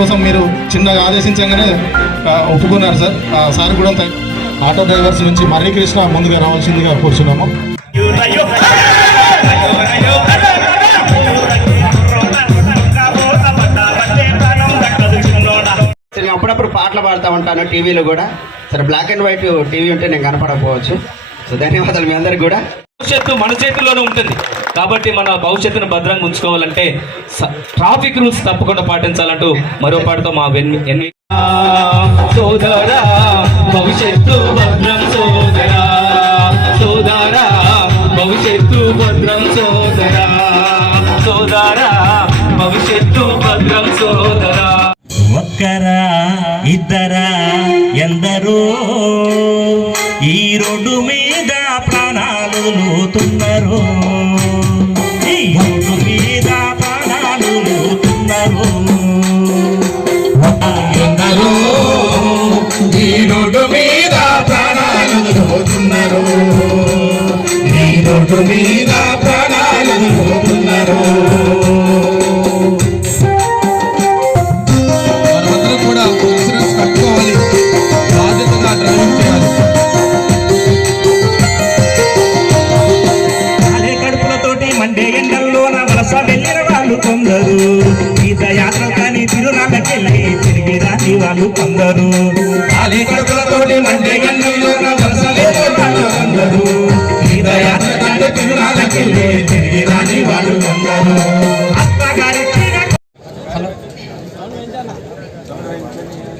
కోసం మీరు చిన్నగా ఆదేశించగానే ఒప్పుకున్నారు సార్. సార్ కూడా ఆటో డ్రైవర్స్ నుంచి మర్రి కృష్ణ ముందుగా రావాల్సిందిగా కూర్చున్నాము. సరే, నేను అప్పుడప్పుడు పాటలు పాడుతూ ఉంటాను టీవీలో కూడా. సరే బ్లాక్ అండ్ వైట్ టీవీ ఉంటే నేను కనపడకపోవచ్చు. సో ధన్యవాదాలు మీ అందరికి కూడా. భవిష్యత్తు మన చేతుల్లోనే ఉంటుంది. కాబట్టి మన భవిష్యత్తును భద్రంగా ఉంచుకోవాలంటే ట్రాఫిక్ రూల్స్ తప్పకుండా పాటించాలంటూ మరో పాటతో మా వెన్ ఎన్ని భవిష్యత్తు భద్రం సోదరా.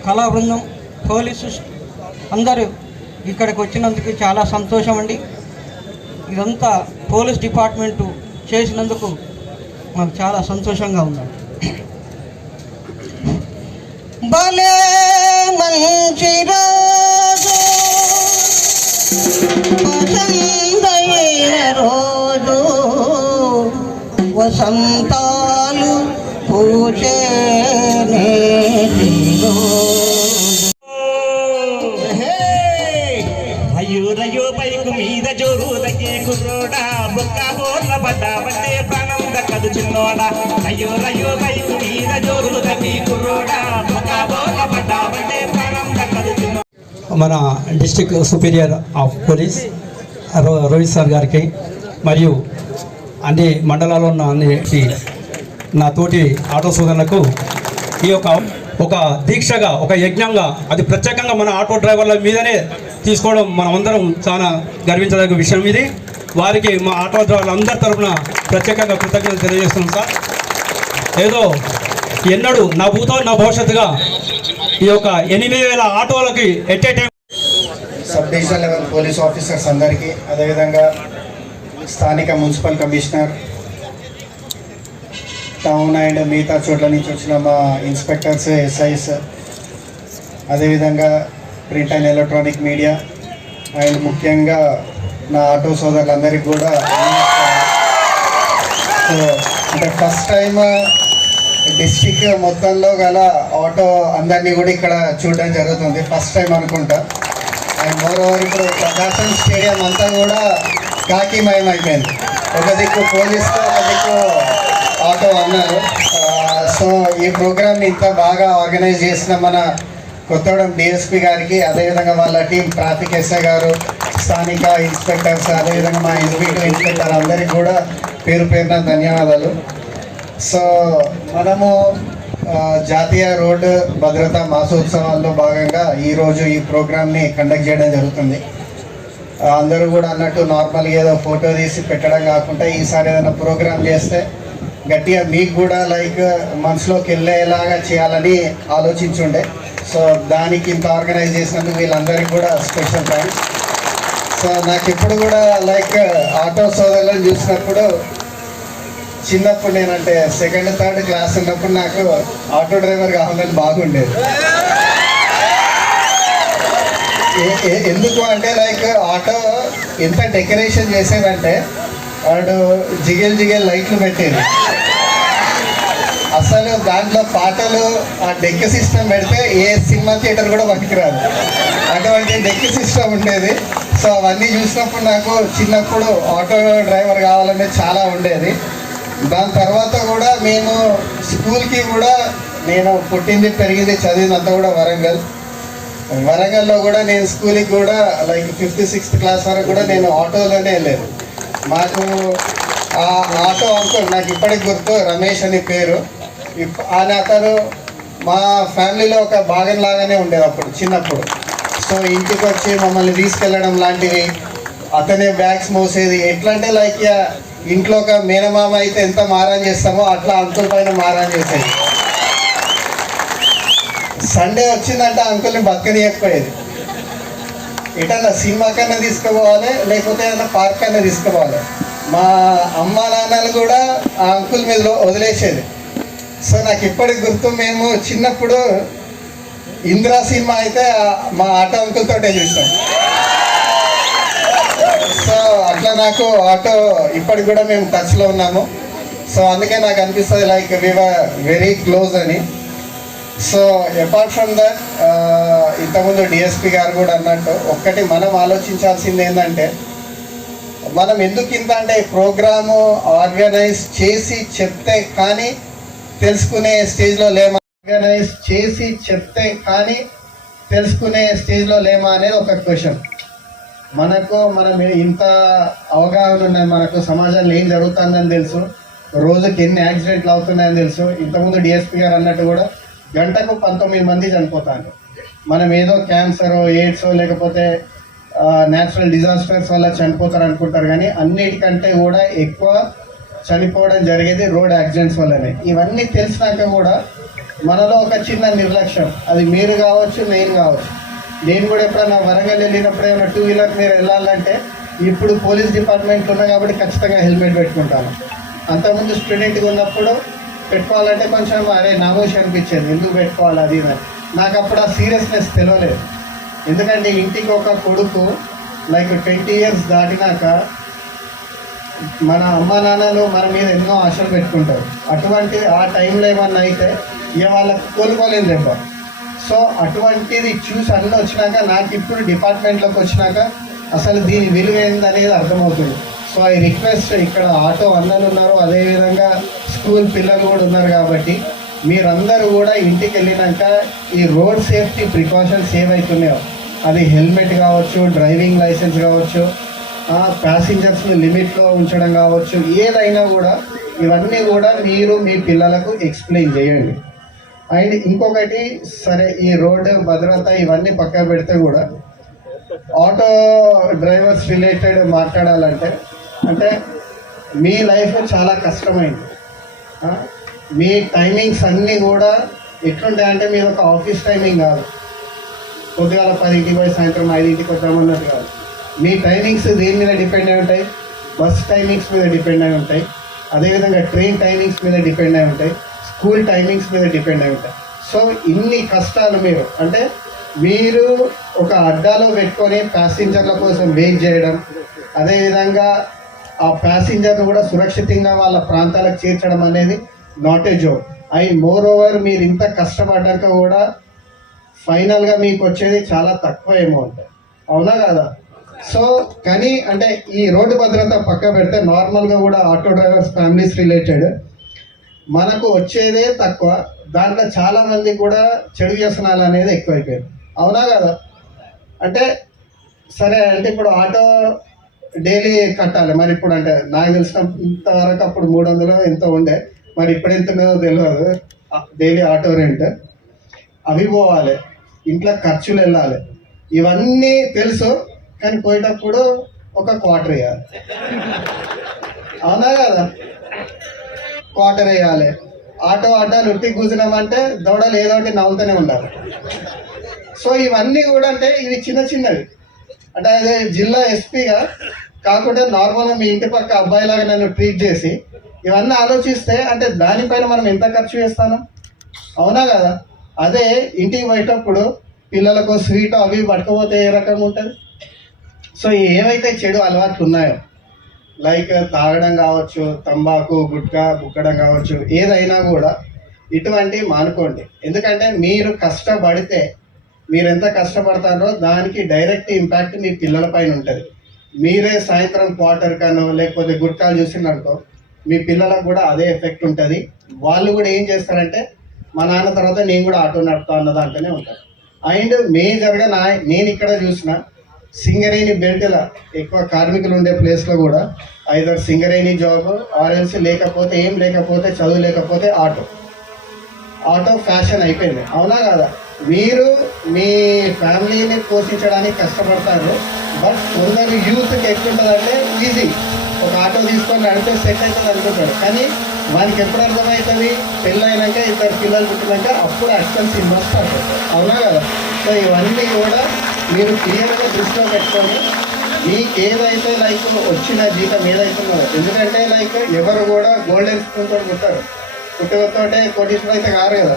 కళా బృందం పోలీసు అందరూ ఇక్కడికి వచ్చినందుకు చాలా సంతోషం అండి. ఇదంతా పోలీస్ డిపార్ట్మెంటు చేసినందుకు మాకు చాలా సంతోషంగా ఉందండి. భలే మంచి రోజు. వసంతైన రోజు. అయ్యో పైకు మీద జోరు తగ్గే కుర్రోడా? బొక్క బోర్ల పడ్డా పట్టే ప్రాణం దక్కదు చిన్నోడా? అయ్యో అయ్యో పైకు మీద జోరు తగ్గే కుర్రోడా? బొక్క బోర్ల పడ్డా పట్టే ప్రాణం దక్కదు చిన్నోడా? మన district superior of police Rohit sir గారికి మరియు అన్ని మండలాల్లో ఉన్న అన్ని నా తోటి ఆటో సోదరులకు ఈ యొక్క ఒక దీక్షగా ఒక యజ్ఞంగా అది ప్రత్యేకంగా మన ఆటో డ్రైవర్ల మీదనే తీసుకోవడం మనమందరం చాలా గర్వించదగ్గ విషయం ఇది. వారికి మా ఆటో డ్రైవర్ల అందరి తరఫున ప్రత్యేకంగా కృతజ్ఞతలు తెలియజేస్తున్నాం సార్. ఏదో ఎన్నడూ నా భూతో నా భవిష్యత్తుగా ఈ యొక్క ఎనిమిది వేల ఆటోలకి at a time sub divisional level police officers అందరికీ అదేవిధంగా స్థానిక మున్సిపల్ కమిషనర్ టౌన్ అండ్ మిగతా చోట్ల నుంచి వచ్చిన మా ఇన్స్పెక్టర్స్ ఎస్ఐస్ అదేవిధంగా print and electronic media. And ముఖ్యంగా నా ఆటో సోదరులందరికీ కూడా సో అంటే ఫస్ట్ టైం డిస్టిక్ మొత్తంలో గల ఆటో అందరినీ కూడా ఇక్కడ చూడడం జరుగుతుంది. ఫస్ట్ టైం అనుకుంటా. అండ్ మోర్ ఓవర్ ఇప్పుడు ప్రకాశం స్టేడియం అంతా కూడా కాకిమయం అయిపోయింది. ఒక దిక్కు పోలీస్తో ఒక దిక్కు ఆటో అన్నారు. సో ఈ ప్రోగ్రామ్ని ఇంత బాగా ఆర్గనైజ్ చేసిన మన కొత్తగూడెం డిఎస్పి గారికి అదేవిధంగా వాళ్ళ టీం ట్రాఫిక్ ఎస్ఐ గారు స్థానిక ఇన్స్పెక్టర్స్ అదేవిధంగా మా ఎన్బిటి ఇన్స్పెక్టర్ అందరికీ కూడా పేరు పేరున ధన్యవాదాలు. సో మనము జాతీయ రోడ్డు భద్రతా మాసోత్సవాల్లో భాగంగా ఈరోజు ఈ ప్రోగ్రామ్ని కండక్ట్ చేయడం జరుగుతుంది. అందరూ కూడా అన్నట్టు నార్మల్గా ఏదో ఫోటో తీసి పెట్టడం కాకుండా ఈసారి ఏదైనా ప్రోగ్రామ్ చేస్తే గట్టిగా మీకు కూడా లైక్ మనసులోకి వెళ్ళేలాగా చేయాలని ఆలోచించుండే. సో దానికి ఇంత ఆర్గనైజ్ చేసినందుకు వీళ్ళందరికీ కూడా స్పెషల్ థ్యాంక్స్ సో నాకు ఇప్పుడు కూడా లైక్ ఆటో సోదరులను చూసినప్పుడు చిన్నప్పుడు నేనంటే సెకండ్ థర్డ్ క్లాస్ ఉన్నప్పుడు నాకు ఆటో డ్రైవర్ కావాలని బాగుండేది. ఎందుకు అంటే లైక్ ఆటో ఎంత డెకరేషన్ చేసేదంటే వాడు జిగేల్ జిగేల్ లైట్లు పెట్టేది. అసలు దాంట్లో పాటలు ఆ డెక్ సిస్టమ్ పెడితే ఏ సినిమా థియేటర్ కూడా రాదు అటువంటి డెక్ సిస్టమ్ ఉండేది. సో అవన్నీ చూసినప్పుడు నాకు చిన్నప్పుడు ఆటో డ్రైవర్ కావాలనే చాలా ఉండేది. దాని తర్వాత కూడా మేము స్కూల్కి కూడా నేను పుట్టింది పెరిగింది చదివినంతా కూడా వరంగల్. వరంగల్లో కూడా నేను స్కూల్కి కూడా లైక్ ఫిఫ్త్ సిక్స్త్ క్లాస్ వరకు కూడా నేను ఆటోలోనే వెళ్ళాను. మాకు ఆ ఆటో అంకుల్ నాకు ఇప్పటికి గుర్తు రమేష్ అని పేరు. ఆయన అతను మా ఫ్యామిలీలో ఒక భాగం లాగానే ఉండేది అప్పుడు చిన్నప్పుడు. సో ఇంటికి వచ్చి మమ్మల్ని తీసుకెళ్ళడం లాంటివి అతనే బ్యాగ్స్ మోసేది. ఎట్లా అంటే లైక్ ఇంట్లో ఒక మేనమామ అయితే ఎంత మారాన్ చేస్తామో అట్లా అంకుల్ పైన మారాన్ చేసేది. సండే వచ్చిందంటే అంకుల్ని బతకనియకపోయేది. ఎటన్నా సినిమా కన్నా తీసుకుపోవాలి లేకపోతే ఏదైనా పార్క్ కన్నా తీసుకుపోవాలి. మా అమ్మ నాన్నలు కూడా ఆ అంకుల్ మీద వదిలేసేది. సో నాకు ఇప్పటికి గుర్తు మేము చిన్నప్పుడు ఇందిరా సినిమా అయితే మా ఆటో అంకులతోటే చూసాం. సో అట్లా నాకు ఆటో ఇప్పటికి కూడా మేము టచ్లో ఉన్నాము. సో అందుకే నాకు అనిపిస్తుంది like we were very close అని. సో అపార్ట్ ఫ్రమ్ దట్ ఇంతకుముందు డిఎస్పి గారు కూడా అన్నట్టు ఒక్కటి మనం ఆలోచించాల్సింది ఏంటంటే మనం ఎందుకు ఇంత అంటే ప్రోగ్రాము ఆర్గనైజ్ చేసి చెప్తే కానీ తెలుసుకునే స్టేజ్లో లేమా ఆర్గనైజ్ చేసి చెప్తే కానీ తెలుసుకునే స్టేజ్లో లేమా అనేది ఒక క్వశ్చన్ మనకు మనం ఇంత అవగాహన ఉన్నది మనకు సమాజంలో ఏం జరుగుతుందని తెలుసు. రోజుకి ఎన్ని యాక్సిడెంట్లు అవుతున్నాయని తెలుసు. ఇంతకుముందు డిఎస్పీ గారు అన్నట్టు కూడా గంటకు పంతొమ్మిది మంది చనిపోతారు. మనం ఏదో క్యాన్సర్ ఎయిడ్స్ లేకపోతే న్యాచురల్ డిజాస్టర్స్ వల్ల చనిపోతారు అనుకుంటారు. కానీ అన్నిటికంటే కూడా ఎక్కువ చనిపోవడం జరిగేది రోడ్ యాక్సిడెంట్స్ వల్లనే. ఇవన్నీ తెలిసినాక కూడా మనలో ఒక చిన్న నిర్లక్ష్యం. అది మీరు కావచ్చు నేను కావచ్చు. నేను కూడా ఎప్పుడైనా వరంగల్ వెళ్ళినప్పుడు ఏమైనా టూ వీలర్ మీరు వెళ్ళాలంటే ఇప్పుడు పోలీస్ డిపార్ట్మెంట్ ఉన్నా కాబట్టి ఖచ్చితంగా హెల్మెట్ పెట్టుకుంటాను. అంతకుముందు స్టూడెంట్గా ఉన్నప్పుడు పెట్టుకోవాలంటే కొంచెం అరే నామోషి అనిపించేది ఎందుకు పెట్టుకోవాలి? అది నాకు అప్పుడు ఆ సీరియస్నెస్ తెలియలేదు ఎందుకంటే ఇంటికి ఒక కొడుకు లైక్ ట్వంటీ ఇయర్స్ దాటినాక మన అమ్మ నాన్నలు మన మీద ఎన్నో ఆశలు పెట్టుకుంటారు. అటువంటి ఆ టైంలో ఏమన్నా అయితే ఇక వాళ్ళకి కోలుకోలేని దెబ్బ. సో అటువంటిది చూసి అన్నీ వచ్చినాక నాకు ఇప్పుడు డిపార్ట్మెంట్లోకి వచ్చినాక అసలు దీని విలువ ఏందనేది అర్థమవుతుంది. సో ఐ రిక్వెస్ట్ ఇక్కడ ఆటో అన్నలు ఉన్నారు. అదేవిధంగా స్కూల్ పిల్లలు కూడా ఉన్నారు కాబట్టి మీరందరూ కూడా ఇంటికి వెళ్ళినాక ఈ రోడ్ సేఫ్టీ ప్రికాషన్స్ ఏవైతున్నాయో అది హెల్మెట్ కావచ్చు డ్రైవింగ్ లైసెన్స్ కావచ్చు ప్యాసింజర్స్ని లిమిట్లో ఉంచడం కావచ్చు ఏదైనా కూడా ఇవన్నీ కూడా మీరు మీ పిల్లలకు ఎక్స్ప్లెయిన్ చేయండి. అండ్ ఇంకొకటి సరే ఈ రోడ్డు భద్రత ఇవన్నీ పక్కన పెడితే కూడా ఆటో డ్రైవర్స్ రిలేటెడ్ మాట్లాడాలంటే అంటే మీ లైఫ్ చాలా కష్టమైంది. మీ టైమింగ్స్ అన్నీ కూడా ఎట్లుంటాయంటే మీరు ఒక ఆఫీస్ టైమింగ్ కాదు. పొద్దుగాల పదింటికి పోయి సాయంత్రం ఐదింటికి వద్దామన్నట్టు కాదు. మీ టైమింగ్స్ దేని మీద డిపెండ్ అయి ఉంటాయి? బస్ టైమింగ్స్ మీద డిపెండ్ అయి ఉంటాయి. అదేవిధంగా ట్రైన్ టైమింగ్స్ మీద డిపెండ్ అయి ఉంటాయి. స్కూల్ టైమింగ్స్ మీద డిపెండ్ అయి ఉంటాయి. సో ఇన్ని కష్టాలు మీరు అంటే మీరు ఒక అడ్డాలో పెట్టుకొని ప్యాసింజర్ల కోసం వెయిట్ చేయడం అదేవిధంగా ఆ ప్యాసింజర్ను కూడా సురక్షితంగా వాళ్ళ ప్రాంతాలకు చేర్చడం అనేది not a joke I more over మీరు ఇంత కష్టపడ్డాక కూడా ఫైనల్గా మీకు వచ్చేది చాలా తక్కువ అమౌంట్ అవునా కదా? సో కానీ అంటే ఈ రోడ్డు భద్రత పక్క పెడితే నార్మల్గా కూడా ఆటో డ్రైవర్స్ ఫ్యామిలీస్ రిలేటెడ్. మనకు వచ్చేదే తక్కువ. దాంట్లో చాలామంది కూడా చెడు వ్యసనాలు అనేది ఎక్కువైపోయాయి అవునా కదా? అంటే సరే అంటే ఇప్పుడు ఆటో డైలీ కట్టాలి. మరి ఇప్పుడు అంటే నాకు తెలిసిన ఇంతవరకు అప్పుడు మూడు వందలు ఎంతో ఉండే. మరి ఇప్పుడు ఎంత ఉన్నదో తెలియదు. Daily auto rent. అవి పోవాలి. ఇంట్లో ఖర్చులు వెళ్ళాలి. ఇవన్నీ తెలుసు. కానీ పోయేటప్పుడు ఒక క్వార్టర్ వేయాలి. అవునా కదా? క్వార్టర్ వేయాలి. ఆటో అడ్డాలు ఉట్టి కూర్చున్నామంటే దౌడలు ఏదో ఒకటి నవ్వుతూనే ఉండాలి. సో ఇవన్నీ కూడా అంటే ఇవి చిన్న చిన్నవి. అంటే అదే జిల్లా ఎస్పీగా కాకుండా నార్మల్గా మీ ఇంటి పక్క అబ్బాయిలాగా నన్ను ట్రీట్ చేసి ఇవన్నీ ఆలోచిస్తే అంటే దానిపైన మనం ఎంత ఖర్చు చేస్తాను? అవునా కదా? అదే ఇంటికి పోయేటప్పుడు పిల్లలకు స్వీట్ అవి పట్టుకపోతే ఏ రకంగా ఉంటుంది? సో ఏవైతే చెడు అలవాట్లు ఉన్నాయో లైక్ తాగడం కావచ్చు తంబాకు గుట్కా బుక్కడం కావచ్చు ఏదైనా కూడా ఇటువంటివి మానుకోండి. ఎందుకంటే మీరు కష్టపడితే మీరు ఎంత కష్టపడతారో దానికి డైరెక్ట్ ఇంపాక్ట్ మీ పిల్లల పైన ఉంటుంది. మీరే సాయంత్రం క్వార్టర్ కనో లేకపోతే గుట్కాలు చూసిననుకో మీ పిల్లలకు కూడా అదే ఎఫెక్ట్ ఉంటుంది. వాళ్ళు కూడా ఏం చేస్తారంటే మా నాన్న తర్వాత నేను కూడా ఆటో నడుపుతా అన్న దాంట్లోనే ఉంటాను అండ్ మేజర్గా నా నేను ఇక్కడ చూసిన సింగరేణి బెల్ట్లో ఎక్కువ కార్మికులు ఉండే ప్లేస్లో కూడా ఐదర్ సింగరేణి జాబ్ ఆర్ఎల్సి లేకపోతే ఏం లేకపోతే చదువు లేకపోతే ఆటో. ఆటో ఫ్యాషన్ అయిపోయింది. అవునా కాదా? మీరు మీ ఫ్యామిలీని పోషించడానికి కష్టపడతారు బట్ కొందరు యూత్కి ఎట్లుంటుందంటే ఈజీ ఒక ఆటో తీసుకొని నడిపే సెట్ అవుతుంది అనుకుంటాడు కానీ వానికి ఎప్పుడు అర్థమవుతుంది? పెళ్ళైనాక ఇద్దరు పిల్లలు పుట్టినాక అప్పుడు అక్షన్స్ ఇన్వెస్ట్ స్టార్ట్ అవునా కదా? సో ఇవన్నీ కూడా మీరు క్లియర్గా దృష్టిలో పెట్టుకొని మీకు ఏదైతే లైక్ వచ్చిన జీతం ఏదైతుందో ఎందుకంటే లైక్ ఎవరు కూడా గోల్డెన్ స్పూన్ పుట్టారు పుట్టుకతోటే కోటీశ్వరం అయితే కారు కదా.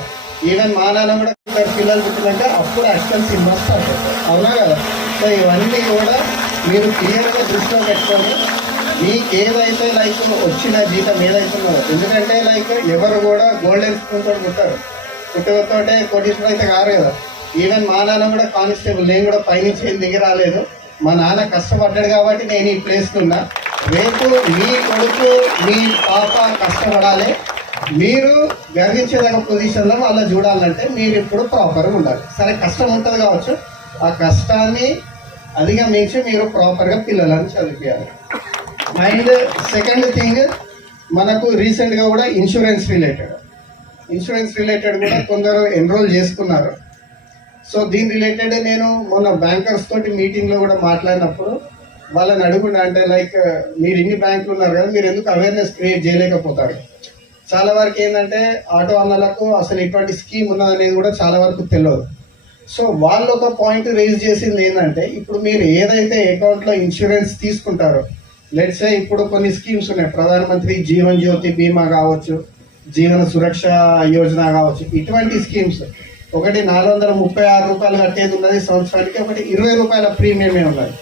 ఈవెన్ మా నాన్న కూడా పిల్లలు పుట్టినాక అప్పుడు యాక్షన్ సినిమా అవునా కదా? సో ఇవన్నీ కూడా మీరు క్లియర్గా దృష్టిలో పెట్టుకొని మీకు ఏదైతే లైక్ వచ్చిన జీతం ఏదైతుందో ఎందుకంటే లైక్ ఎవరు కూడా గోల్డెన్ స్పూన్ పుట్టారు పుట్టుకతోటే కోటీశ్వరం అయితే కారు కదా. ఈవెన్ మా నాన్న కూడా కానిస్టేబుల్ నేను కూడా పైనుంచి ఏం దిగి రాలేదు. మా నాన్న కష్టపడ్డాడు కాబట్టి నేను ఈ ప్లేస్కి ఉన్నా. రేపు మీ కొడుకు మీ పాప కష్టపడాలి. మీరు గర్వించేదగ్గ పొజిషన్లో వాళ్ళ చూడాలంటే మీరు ఇప్పుడు ప్రాపర్గా ఉండాలి. సరే కష్టం ఉంటుంది కావచ్చు. ఆ కష్టాన్ని అధిగమించి మీరు ప్రాపర్గా పిల్లలను చదివించాలి అండ్ సెకండ్ థింగ్ మనకు రీసెంట్గా కూడా ఇన్సూరెన్స్ రిలేటెడ్ ఇన్సూరెన్స్ రిలేటెడ్ కూడా కొందరు ఎన్రోల్ చేసుకున్నారు. సో దీని రిలేటెడ్ నేను మొన్న బ్యాంకర్స్ తోటి మీటింగ్లో కూడా మాట్లాడినప్పుడు వాళ్ళని అడుగుండ అంటే లైక్ మీరు ఇన్ని బ్యాంకులు ఉన్నారు కదా మీరు ఎందుకు అవేర్నెస్ క్రియేట్ చేయలేకపోతారు? చాలా వరకు ఏంటంటే ఆటో అన్నలకు అసలు ఇటువంటి స్కీమ్ ఉన్నదనేది కూడా చాలా వరకు తెలియదు. సో వాళ్ళు ఒక పాయింట్ రేజ్ చేసింది ఏంటంటే ఇప్పుడు మీరు ఏదైతే అకౌంట్లో ఇన్సూరెన్స్ తీసుకుంటారో లెట్సే ఇప్పుడు కొన్ని స్కీమ్స్ ఉన్నాయి. ప్రధానమంత్రి జీవన్ జ్యోతి బీమా కావచ్చు జీవన సురక్ష యోజన కావచ్చు ఇటువంటి స్కీమ్స్ ఒకటి నాలుగు వందల ముప్పై ఆరు రూపాయలు కట్టేది ఉన్నది సంవత్సరానికి ఒకటి ఇరవై రూపాయల ప్రీమియమే ఉన్నది.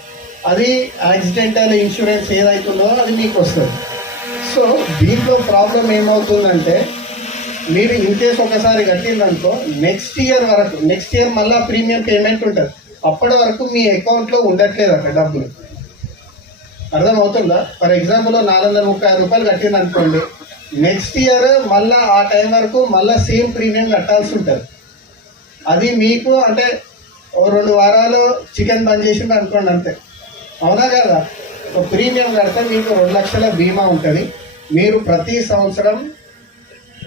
అది యాక్సిడెంటల్ ఇన్సూరెన్స్ ఏదైతుందో అది మీకు వస్తుంది. సో దీంట్లో ప్రాబ్లం ఏమవుతుందంటే మీరు ఇన్ కేస్ ఒకసారి కట్టిందనుకో నెక్స్ట్ ఇయర్ వరకు నెక్స్ట్ ఇయర్ మళ్ళీ ప్రీమియం పేమెంట్ ఉంటుంది. అప్పటి వరకు మీ అకౌంట్లో ఉండట్లేదు అక్కడ డబ్బులు. అర్థమవుతుందా? ఫర్ ఎగ్జాంపుల్ నాలుగు వందల ముప్పై ఆరు రూపాయలు కట్టింది అనుకోండి నెక్స్ట్ ఇయర్ మళ్ళీ ఆ టైం వరకు మళ్ళీ సేమ్ ప్రీమియం కట్టాల్సి ఉంటుంది. అది మీకు అంటే ఓ రెండు వారాలు చికెన్ బంద్ చేసింది అనుకోండి అంతే. అవునా కదా? ఒక ప్రీమియం కడితే మీకు రెండు లక్షల బీమా ఉంటుంది. మీరు ప్రతి సంవత్సరం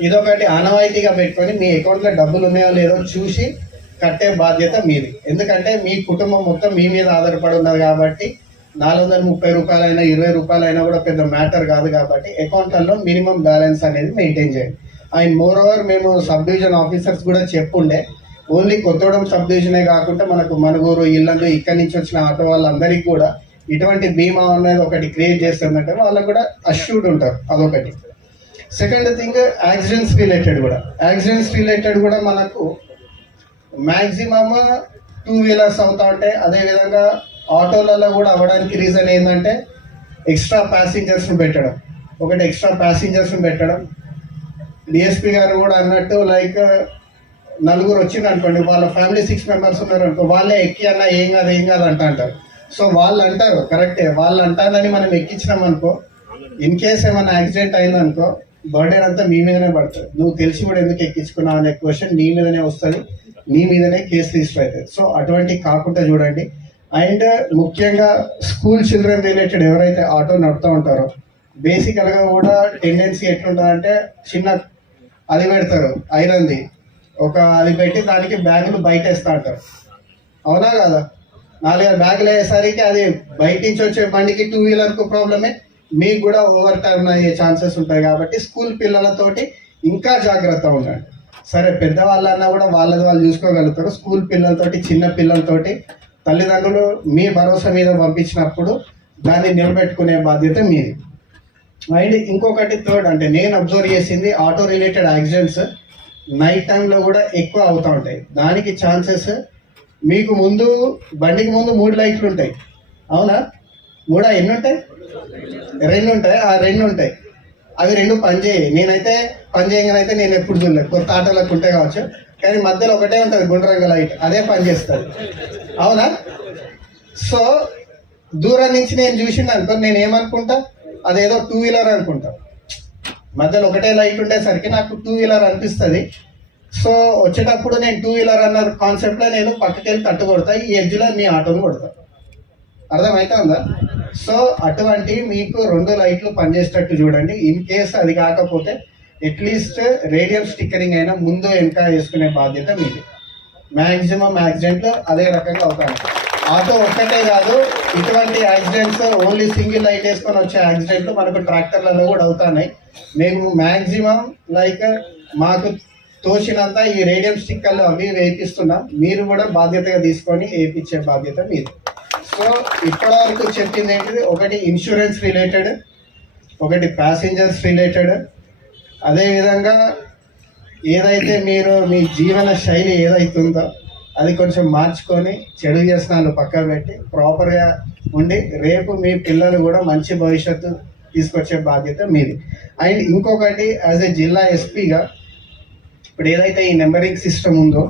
ఇదొకటి ఆనవాయితీగా పెట్టుకొని మీ అకౌంట్లో డబ్బులు ఉన్నాయో లేదో చూసి కట్టే బాధ్యత మీది. ఎందుకంటే మీ కుటుంబం మొత్తం మీ మీద ఆధారపడి ఉన్నది కాబట్టి నాలుగు వందల ముప్పై రూపాయలైనా ఇరవై రూపాయలైనా కూడా పెద్ద మ్యాటర్ కాదు కాబట్టి అకౌంట్లలో మినిమం బ్యాలెన్స్ అనేది మెయింటైన్ చేయండి. అండ్ మోర్ ఓవర్ మేము సబ్ డివిజన్ ఆఫీసర్స్ కూడా చెప్పుండే ఓన్లీ కొత్తగూడెం సబ్ డివిజనే కాకుండా మనకు మనుగూరు ఇల్లందు ఇక్కడి నుంచి వచ్చిన ఆటో వాళ్ళందరికీ కూడా ఇటువంటి బీమా అనేది ఒకటి క్రియేట్ చేస్తుందంటే వాళ్ళకు కూడా అష్యూర్డ్ ఉంటారు అదొకటి. సెకండ్ థింగ్ యాక్సిడెంట్స్ రిలేటెడ్ కూడా. యాక్సిడెంట్స్ రిలేటెడ్ కూడా మనకు మ్యాక్సిమమ్ టూ వీలర్స్ అవుతా ఉంటాయి అదేవిధంగా ఆటోలలో కూడా అవ్వడానికి రీజన్ ఏంటంటే ఎక్స్ట్రా ప్యాసింజర్స్ని పెట్టడం. ఒకటి ఎక్స్ట్రా ప్యాసింజర్స్ని పెట్టడం. డిఎస్పి గారు కూడా అన్నట్టు లైక్ నలుగురు వచ్చింది అనుకోండి వాళ్ళ ఫ్యామిలీ సిక్స్ మెంబర్స్ ఉన్నారు అనుకో వాళ్ళే ఎక్కి అన్న ఏం కాదు ఏం కాదు అంట అంటారు. సో వాళ్ళు అంటారు కరెక్టే వాళ్ళు అంటారని మనం ఎక్కించినాం అనుకో ఇన్ కేస్ ఏమైనా యాక్సిడెంట్ అయిందనుకో బర్త్డే అంతా మీ మీదనే పడుతుంది. నువ్వు తెలిసి కూడా ఎందుకు ఎక్కించుకున్నావు అనే క్వశ్చన్ నీ మీదనే వస్తుంది నీ మీదనే కేసు రిజిస్టర్ అవుతుంది. సో అటువంటి కాకుండా చూడండి. అండ్ ముఖ్యంగా స్కూల్ చిల్డ్రన్ రిలేటెడ్ ఎవరైతే ఆటో నడుపుతూ ఉంటారో బేసికల్గా కూడా టెండెన్సీ ఎట్లుంటుందంటే చిన్న అది పెడతారు ఐరన్ది ఒక అది పెట్టి దానికి బ్యాగులు బయట వేస్తూ అవునా కదా? నాలుగైదు బ్యాగులు వేసేసరికి అది బయట నుంచి వచ్చే బండికి టూ వీలర్కు ప్రాబ్లమే మీకు కూడా ఓవర్ టర్న్ అయ్యే ఛాన్సెస్ ఉంటాయి కాబట్టి స్కూల్ పిల్లలతోటి ఇంకా జాగ్రత్త ఉండండి. సరే పెద్దవాళ్ళన్నా కూడా వాళ్ళది వాళ్ళు చూసుకోగలుగుతారు. స్కూల్ పిల్లలతోటి చిన్న పిల్లలతోటి తల్లిదండ్రులు మీ భరోసా మీద పంపించినప్పుడు దాన్ని నిలబెట్టుకునే బాధ్యత మీది. అండ్ ఇంకొకటి థర్డ్ అంటే నేను అబ్జర్వ్ చేసింది ఆటో రిలేటెడ్ యాక్సిడెంట్స్ నైట్ టైంలో కూడా ఎక్కువ అవుతూ ఉంటాయి. దానికి ఛాన్సెస్ మీకు ముందు బండికి ముందు మూడు లైట్లు ఉంటాయి. అవునా? మూడా? ఎన్ని ఉంటాయి? రెండు ఉంటాయి. ఆ రెండు ఉంటాయి. అవి రెండు పనిచేయి నేనైతే పని చేయగానైతే నేను ఎప్పుడు చూడలేదు కొత్త ఆటోలకు ఉంటాయి కావచ్చు. కానీ మధ్యలో ఒకటే ఉంటుంది గుండ్రంగ లైట్ అదే పనిచేస్తుంది అవునా? సో దూరం నుంచి నేను చూసింది అనుకో నేను ఏమనుకుంటా? అదేదో టూ వీలర్ అనుకుంటా. మధ్యలో ఒకటే లైట్ ఉండేసరికి నాకు టూ వీలర్ అనిపిస్తుంది. సో వచ్చేటప్పుడు నేను టూ వీలర్ అన్న కాన్సెప్ట్లో నేను పక్కకెళ్ళి తట్టు కొడతా ఈ ఎడ్జ్లో మీ ఆటోని కొడతా. అర్థమైతే ఉందా? సో అటువంటి మీకు రెండు లైట్లు పనిచేసేటట్టు చూడండి. ఇన్ కేస్ అది కాకపోతే అట్లీస్ట్ రేడియం స్టిక్కరింగ్ అయినా ముందు వెనక వేసుకునే బాధ్యత మీది. మ్యాక్సిమం యాక్సిడెంట్లు అదే రకంగా అవుతాయి ఆటో ఒక్కటే కాదు ఇటువంటి యాక్సిడెంట్స్ ఓన్లీ సింగిల్ లైట్ వేసుకొని వచ్చే యాక్సిడెంట్లు మనకు ట్రాక్టర్లలో కూడా అవుతున్నాయి. మేము మ్యాక్సిమం లైక్ మాకు తోచినంత ఈ రేడియం స్టిక్కర్లు అవి వేయిస్తున్నాం మీరు కూడా బాధ్యతగా తీసుకొని వేయించే బాధ్యత మీది. సో ఇప్పటివరకు చెప్పింది ఏంటిది? ఒకటి ఇన్సూరెన్స్ రిలేటెడ్ ఒకటి ప్యాసింజర్స్ రిలేటెడ్ అదేవిధంగా ఏదైతే మీరు మీ జీవన శైలి ఏదైతే ఉందో అది కొంచెం మార్చుకొని చెడు వ్యసనాలు పక్కన పెట్టి ప్రాపర్గా ఉండి రేపు మీ పిల్లలు కూడా మంచి భవిష్యత్తు తీసుకొచ్చే బాధ్యత మీది. అండ్ ఇంకొకటి యాజ్ ఎ జిల్లా ఎస్పీగా ఇప్పుడు ఏదైతే ఈ నెంబరింగ్ సిస్టమ్ ఉందో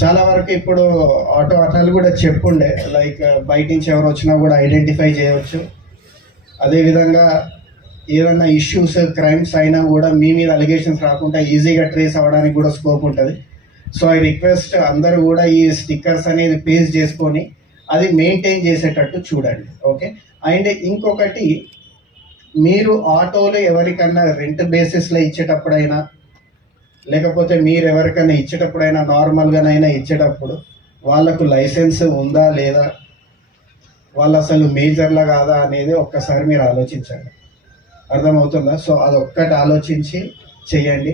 చాలా వరకు ఇప్పుడు ఆటో అటలు కూడా చెప్పుండే లైక్ బయట నుంచి ఎవరు వచ్చినా కూడా ఐడెంటిఫై చేయవచ్చు. అదేవిధంగా ఏదన్నా ఇష్యూస్ క్రైమ్స్ అయినా కూడా మీ మీద అలిగేషన్స్ రాకుండా ఈజీగా ట్రేస్ అవ్వడానికి కూడా స్కోప్ ఉంటుంది. సో ఐ రిక్వెస్ట్ అందరూ కూడా ఈ స్టిక్కర్స్ అనేది పేస్ట్ చేసుకొని అది మెయింటైన్ చేసేటట్టు చూడండి. ఓకే అండ్ ఇంకొకటి మీరు ఆటోలు ఎవరికన్నా రెంట్ బేసిస్లో ఇచ్చేటప్పుడైనా లేకపోతే మీరు ఎవరికైనా ఇచ్చేటప్పుడైనా నార్మల్గానైనా ఇచ్చేటప్పుడు వాళ్ళకు లైసెన్స్ ఉందా లేదా వాళ్ళు అసలు మేజర్లా కాదా అనేది ఒక్కసారి మీరు ఆలోచించండి. అర్థమవుతుందా? సో అది ఒక్కటి ఆలోచించి చేయండి.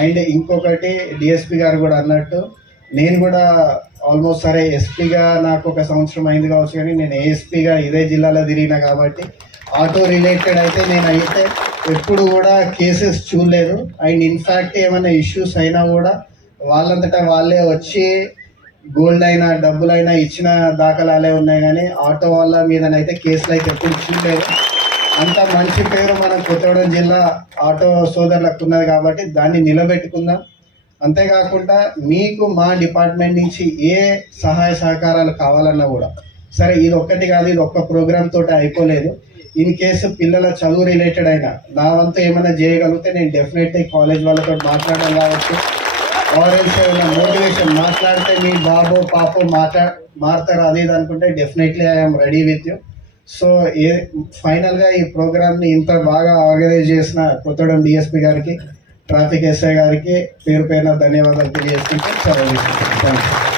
అండ్ ఇంకొకటి డిఎస్పి గారు కూడా అన్నట్టు నేను కూడా ఆల్మోస్ట్ సరే ఎస్పీగా నాకు ఒక సంవత్సరం అయింది కావచ్చు కానీ నేను ఏఎస్పీగా ఇదే జిల్లాలో తిరిగిన కాబట్టి ఆటో రిలేటెడ్ అయితే నేను అయితే ఎప్పుడు కూడా కేసెస్ చూడలేదు. అండ్ ఇన్ఫ్యాక్ట్ ఏమైనా ఇష్యూస్ అయినా కూడా వాళ్ళంతటా వాళ్ళే వచ్చి గోల్డ్ అయినా డబ్బులైనా ఇచ్చిన దాఖలాలే ఉన్నాయి కానీ ఆటో వాళ్ళ మీదనైతే కేసులు అయితే ఎప్పుడు చూడలేదు. అంత మంచి పేరు మనం కొత్తగూడెం జిల్లా ఆటో సోదరులకు ఉన్నది కాబట్టి దాన్ని నిలబెట్టుకుందాం. అంతేకాకుండా మీకు మా డిపార్ట్మెంట్ నుంచి ఏ సహాయ సహకారాలు కావాలన్నా కూడా సరే ఇది ఒక్కటి కాదు ఇది ఒక్క ప్రోగ్రామ్ తోటి అయిపోలేదు. ఇన్ కేసు పిల్లల చదువు రిలేటెడ్ అయినా నా వంతు ఏమైనా చేయగలిగితే నేను డెఫినెట్లీ కాలేజ్ వాళ్ళతో మాట్లాడడం కావచ్చు. ఆరెంజ్ ఏమైనా మోటివేషన్ మాట్లాడితే మీ బాబు పాప మాట్లా మారుతారు అది ఇది అనుకుంటే definitely I'm ready with you. So a ఫైనల్గా ఈ ప్రోగ్రామ్ని ఇంత బాగా ఆర్గనైజ్ చేసిన కొత్తడం డిఎస్పి గారికి ట్రాఫిక్ ఎస్ఐ గారికి పేరు పేరున ధన్యవాదాలు తెలియజేసుకుంటే చాలా థ్యాంక్ యూ